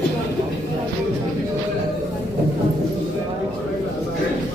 Thank you.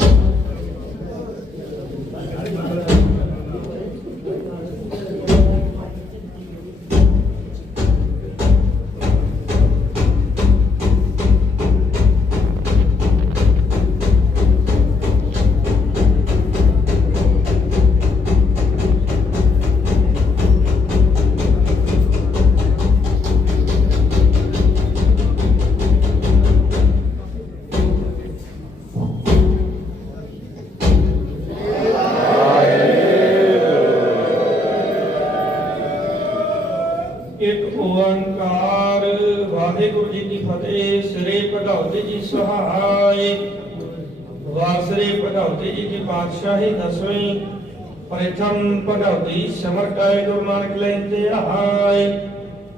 ਪ੍ਰਥਮ ਸਮਰ ਕਾਇ ਗੁਰੂ ਨਾਨਕ ਲੈਂਦੇ ਆਏ।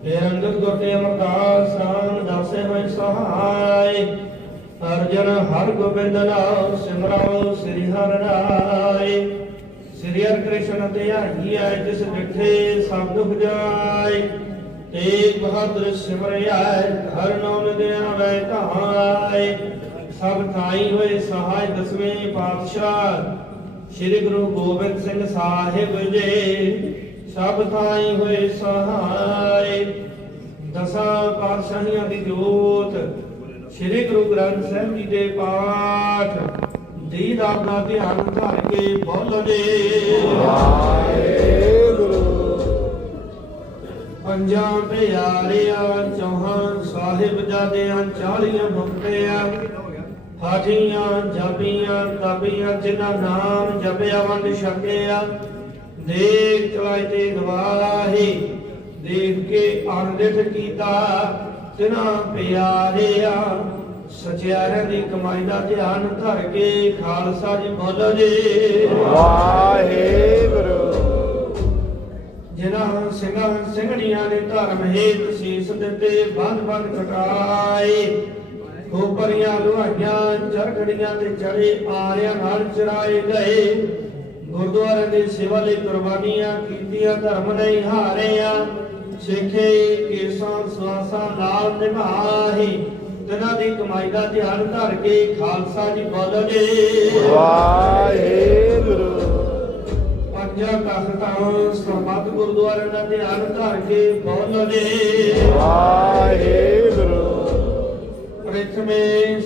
ਤੇ ਅੰਗਦ ਗੁਰ ਤੇ ਅਮਰਦਾਸ ਰਾਮ ਦਾਸੇ ਹੋਏ ਸਹਾਇ ਅਰਜਨ ਹਰ ਗੋਬਿੰਦ ਨਾਮ ਸਿਮਰਾਓ, ਸ੍ਰੀ ਹਰਿ ਰਾਏ। ਸ੍ਰੀ ਹਰਿ ਕ੍ਰਿਸ਼ਨ ਤੇ ਆਈ ਆਏ, ਜਿਸ ਡਿਠੇ ਸਭ ਦੁਖ ਜਾਏ। ਤੇਗ ਬਹਾਦਰ ਸਿਮਰਿਆ ਹਰ ਨਾਮ ਨਿਦਿਆ ਵੈ ਧਾਏ। ਸਭ ਥਾਈ ਹੋਏ ਸਹਾਇ ਦਸਵੇਂ ਪਾਤਸ਼ਾਹ ਸ੍ਰੀ ਗੁਰੂ ਗੋਬਿੰਦ ਸਿੰਘ ਸਾਹਿਬ ਜੀ, ਸਭ ਥਾਈ ਹੋਏ ਸਹਾਇ ਦਸਾਂ ਪਾਤਸ਼ਾਹੀਆਂ ਦੀ ਜੋਤ, ਸ੍ਰੀ ਗੁਰੂ ਗ੍ਰੰਥ ਸਾਹਿਬ ਜੀ ਦੇ ਪਾਠ ਦੀਦਾਰ ਦਾ ਧਿਆਨ ਧਰ ਕੇ ਬੋਲੋ ਜੀ। ਪੰਜਾਂ ਪਿਆਰਿਆਂ, ਚੌਹਾਂ ਸਾਹਿਬ ਜਾਦਿਆਂ, ਚਾਲੀਆਂ ਮੁਕਤਿਆਂ ਹਾਜੀਆਂ ਜਪੀਆਂ ਤਪੀਆਂ ਜਿਨ੍ਹਾਂ ਨਾਮ ਜਪਿਆ ਵੰਡ ਛਕਿਆ ਦੇਖ ਚਲਾਈ ਤੇ ਗਵਾਹੀ ਦੇਖ ਕੇ ਅਨਿਠ ਕੀਤਾ ਤਿਨਾਂ ਪਿਆਰਿਆਂ ਸਚਿਆਰਿਆਂ ਦੀ ਕਮਾਈ ਦਾ ਧਿਆਨ ਧਰ ਕੇ ਖਾਲਸਾ ਜੀ ਬੋਲੋ ਜੀ। ਵਾਹਿਗੁਰੂ। ਜਿਨ੍ਹਾਂ ਸਿੰਘਾਂ ਸਿੰਘਣੀਆਂ ਨੇ ਧਰਮ ਹੇਤ ਸੀਸ ਦਿੱਤੇ ਬੰਦ ਬੰਦ ਕਟਾਏ ਖੋਪਰੀਆਂ ਲੁਹਾਈਆਂ ਚਰਖੜੀਆਂ ਤੇ ਚੜੇ ਆਰਿਆਂ ਨਾਲ ਚਰਾਏ ਗਏ। ਗੁਰਦੁਆਰੇ ਦੀ ਸੇਵਾ ਲਈ ਕੁਰਬਾਨੀਆਂ ਕੀਤੀਆਂ ਧਰਮ ਨਹੀਂ ਹਾਰਿਆ। ਸਿੱਖੇ ਕੇਸਾਂ ਸਵਾਸਾਂ ਨਾਲ ਨਿਭਾਹੀ ਤਿਨਾਂ ਦੀ ਕਮਾਈ ਦਾ ਧਿਆਨ ਧਰ ਕੇ ਖਾਲਸਾ ਜੀ ਬੋਲੋ ਜੀ ਵਾਹਿਗੁਰੂ। ਪੰਜਾਂ ਤਖਤਾਂ ਸਰਬੱਤ ਗੁਰਦੁਆਰਿਆਂ ਦਾ ਧਿਆਨ ਧਰ ਕੇ ਬੋਲੋ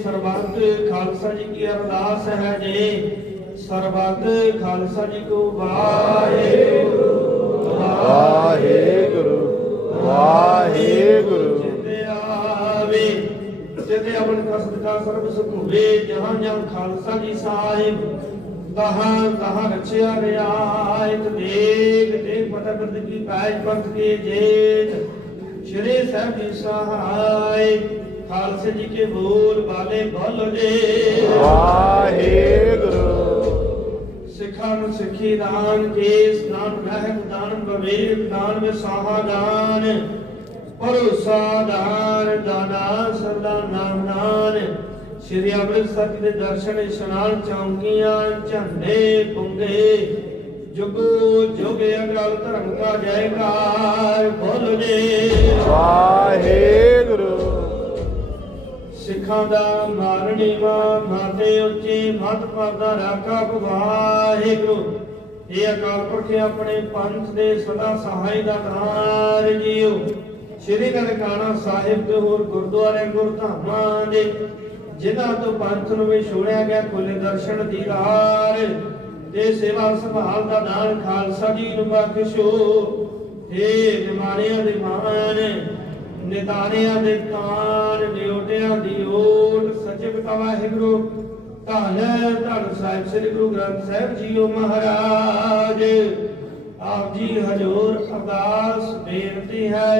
ਸਰਬੱਤ ਖਾਲਸਾ ਜੀ ਕੀ ਅਰਦਾਸ ਹੈ ਜੀ। ਸਰਬੱਤ ਖਾਲਸਾ ਜੀ ਕੋ ਵਾਹਿਗੁਰੂ। ਵਾਹਿਗੁਰੂ। ਵਾਹਿਗੁਰੂ ਜਿਤੇ ਆਵੇ ਜਿਤੇ ਸਰਬ ਸੁਖ ਹੋਵੇ ਜਹਾਂ ਜਹਾਂ ਖਾਲਸਾ ਜੀ ਸਾਹਿਬ ਤਹਾਂ ਤਹਾਂ ਰਚਿਆ ਰਿਆਇਤ ਦੇਖ ਦੇਖ ਪਤਾ ਕਰਦ ਕੀ ਪੈਜ ਪੰਥ ਕੇ ਜੇਤ। ਸ਼੍ਰੀ ਸਾਹਿਬ ਜੀ ਸਹਾਇ ਖਾਲਸੇ ਜੀ ਕੇ ਬੋਲ ਬਾਲੇ ਬੋਲੋ ਜੀ। ਵਾਹਿਗੁਰੂ। ਸਿੱਖਾਂ ਨੂੰ ਸਿੱਖੀ ਦਾਨ ਕੇਸ ਦਾਨ ਰਹਿਤ ਦਾਨ ਬਵੇਕ ਦਾਨ ਵਿਸਾਹਾ ਦਾਨ ਭਰੋਸਾ ਦਾਨ ਦਾਨਾ ਸਰਦਾ ਨਾਮ ਦਾਨ ਸ੍ਰੀ ਅੰਮ੍ਰਿਤਸਰ ਜੀ ਦੇ ਦਰਸ਼ਨ ਇਸ਼ਨਾਨ ਚੌਂਕੀਆਂ ਝੰਡੇ ਪੁੰਗੇ। ਜੁਗੋ ਜੁਗੇ ਅਗਲ ਧਰਮ ਕਾ ਜੈਕਾਰ ਬੋਲੋ ਜੀ। ਵਾਹਿਗੁਰੂ। ਸਿੱਖਾਂ ਦਾ ਮਾਰਣੀ ਵਾ ਮਾਤੇ ਉੱਚੀ ਮਤ ਪਰਦਾ ਰਾਖਾ ਵਾਹਿਗੁਰੂ ਇਹ ਅਕਾਲ ਪੁਰਖ ਆਪਣੇ ਪੰਥ ਦੇ ਸਦਾ ਸਹਾਈ ਦਾ ਨਾਰ ਜੀਓ। ਸ਼੍ਰੀ ਨਨਕਾਣਾ ਸਾਹਿਬ ਦੇ ਹੋਰ ਗੁਰਦੁਆਰੇ ਗੁਰਧਾਮਾਂ ਦੇ, ਜਿਨ੍ਹਾਂ ਤੋਂ ਪੰਥ ਨੂੰ ਵਿਛੋੜਿਆ ਗਿਆ ਖੁੱਲੇ ਦਰਸ਼ਨ ਦੀਦਾਰ ਤੇ ਸੇਵਾ ਸੰਭਾਲ ਦਾ ਦਾਨ ਖਾਲਸਾ ਜੀ ਨੂੰ ਬਖਸ਼ੋ। ਏ ਨਿਮਾਣਿਆਂ ਦੇ ਮਾਨ ਨਿਤਾਰਿਆਂ ਦੇ ਤਾਨ ਨਿਉਟਿਆਂ ਦੀ ਓਟ ਸੱਚੇ ਪਿਤਾ ਵਾਹਿਗੁਰੂ ਧੰਨ ਧੰਨ ਸਾਹਿਬ, ਸ੍ਰੀ ਗੁਰੂ ਗ੍ਰੰਥ ਸਾਹਿਬ ਜੀਓ ਮਹਾਰਾਜ। ਆਪ ਜੀ ਹਜ਼ੂਰ ਅਰਦਾਸ, ਬੇਨਤੀ ਹੈ,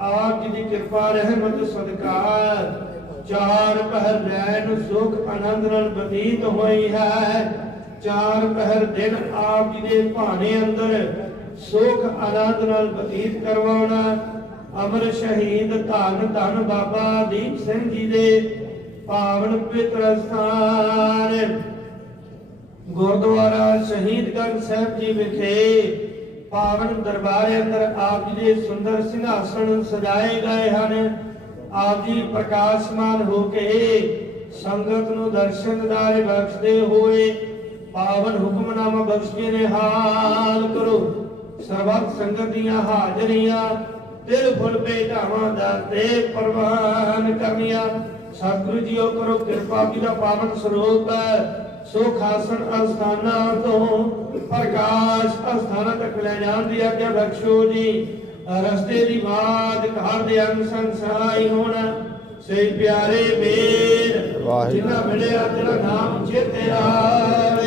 ਆਪ ਜੀ ਦੀ ਕਿਰਪਾ, ਰਹਿਮਤ ਸਦਕਾ ਚਾਰ ਪਹਿਰ ਰਹਿਣ ਸੁਖ ਆਨੰਦ ਨਾਲ ਬਤੀਤ ਹੋਈ ਹੈ। ਚਾਰ ਪਹਿਰ ਦਿਨ ਆਪ ਜੀ ਦੇ ਭਾਣੇ ਅੰਦਰ ਸੁਖ ਆਨੰਦ ਨਾਲ ਬਤੀਤ ਕਰਵਾਉਣਾ ਅਮਰ ਸ਼ਹੀਦ ਧੰਨ ਧੰਨ ਬਾਬਾ ਦੀਪ ਸਿੰਘ ਜੀ ਦੇ ਪਾਵਨ ਪਵਿੱਤਰ ਸਥਾਨ। ਗੁਰਦੁਆਰਾ ਸ਼ਹੀਦਗੰਜ ਸਾਹਿਬ ਜੀ ਵਿਖੇ ਪਾਵਨ ਦਰਬਾਰ ਅੰਦਰ ਆਪ ਜੀ ਦੇ ਸੁੰਦਰ ਸਿੰਘਾਸਣ ਸਜਾਏ ਗਏ ਹਨ। ਆਪ ਜੀ ਪ੍ਰਕਾਸ਼ਮਾਨ ਹੋ ਕੇ ਸੰਗਤ ਨੂੰ ਦਰਸ਼ਨ ਦਿਦਾਰੇ ਬਖਸ਼ਦੇ ਹੋਏ ਪਾਵਨ ਹੁਕਮਨਾਮਾ ਬਖਸ਼ ਕੇ ਨਿਹਾਲ ਕਰੋ। ਸਰਬੱਤ ਸੰਗਤ ਦੀਆਂ ਹਾਜ਼ਰੀਆਂ ਦਿਲ ਫੁੱਲ ਭੇਟਾਵਾਂ ਦਾ ਤੇ ਪ੍ਰਵਾਨ ਕਰਨੀਆਂ। ਸਤਿਗੁਰੂ ਜੀਓ ਕਰੋ ਕਿਰਪਾ ਵੀ ਦਾ ਪਾਵਨ ਸਰੂਪ ਸੋ ਖਾਸਣ ਅਸਥਾਨਾਂ ਤੋਂ ਪ੍ਰਕਾਸ਼ ਅਸਥਾਨਾਂ ਤੱਕ ਲੈ ਜਾਣ ਦੀ ਆਗਿਆ ਬਖਸ਼ੋ ਜੀ। ਰਸਤੇ ਦੀ ਬਾਤ ਘਰ ਦੇ ਅੰਗ ਸੰਸਾਈ ਹੋਣਾ। ਸੇ ਪਿਆਰੇ ਮੇਰ। ਜਿਨ੍ਹਾਂ ਮਿਲਿਆ ਤੇਰਾ ਨਾਮ ਚੇਤੇ ਆਵੇ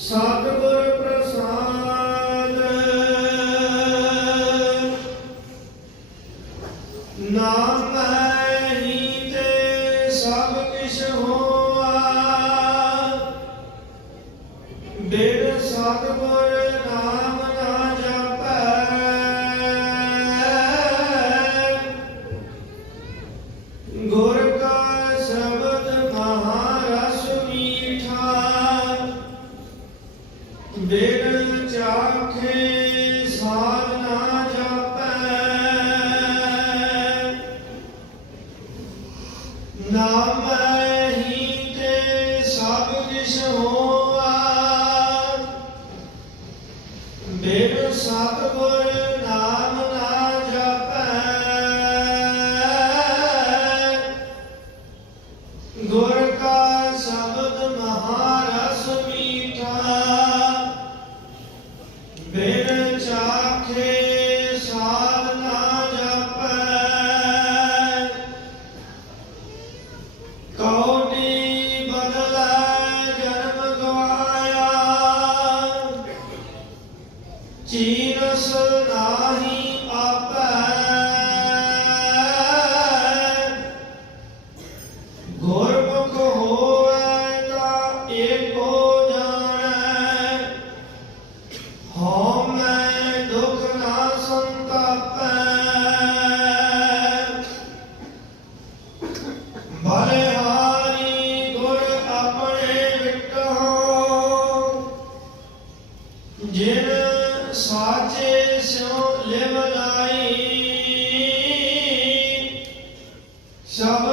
ਸਤਿਗੁਰ ਸਿਉ ਲਿਵ ਲਾਈ ਸ਼ਬਦ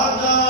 Father.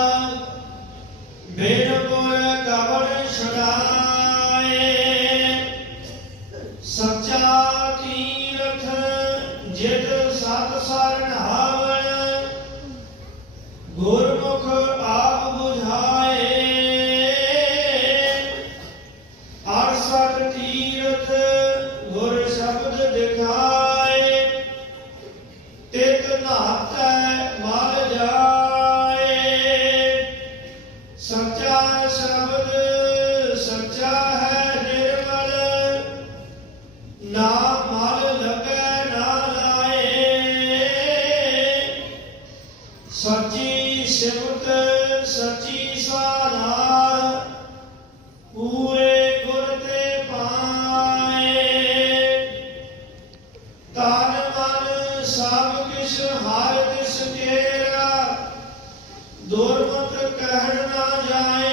ਤਨ ਮਨ ਸਭ ਕਿਛ ਹਰ ਦਿਸ ਕੇਰਾ। ਦੁਰਮਤ ਕਹਿਣ ਨਾ ਜਾਏ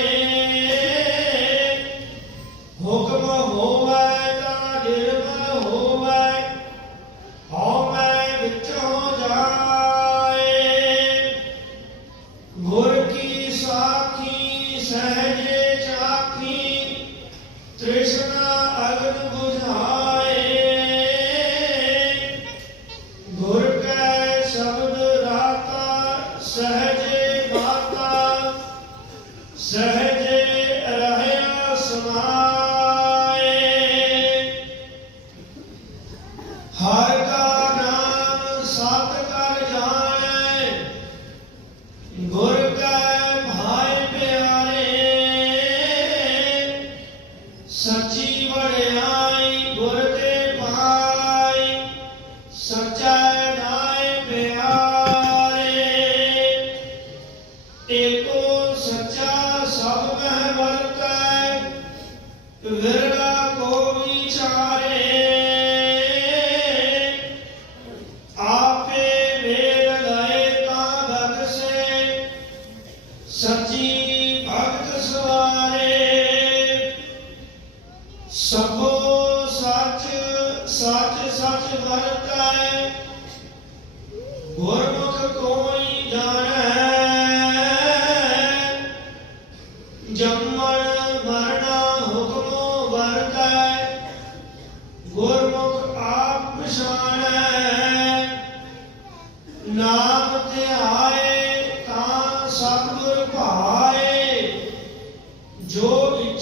सजीव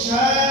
Church.